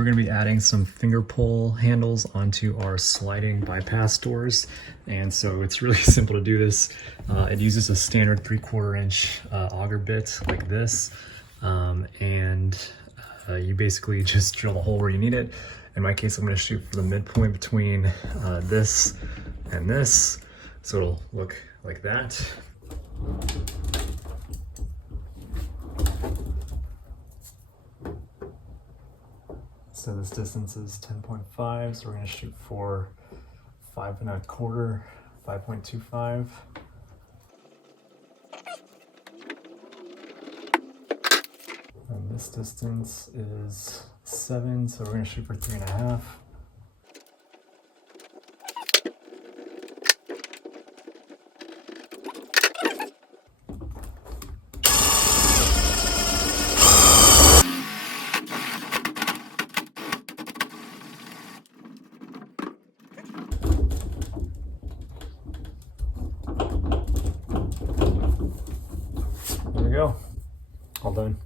We're going to be adding some finger pull handles onto our sliding bypass doors, and so it's really simple to do this. It uses a standard 3/4 inch auger bit like this, and you basically just drill the hole where you need it. In my case, I'm going to shoot for the midpoint between this and this, so it'll look like that. So this distance is 10.5, so we're going to shoot for 5 1/4, 5.25. And this distance is 7, so we're going to shoot for 3.5. There we go, all done.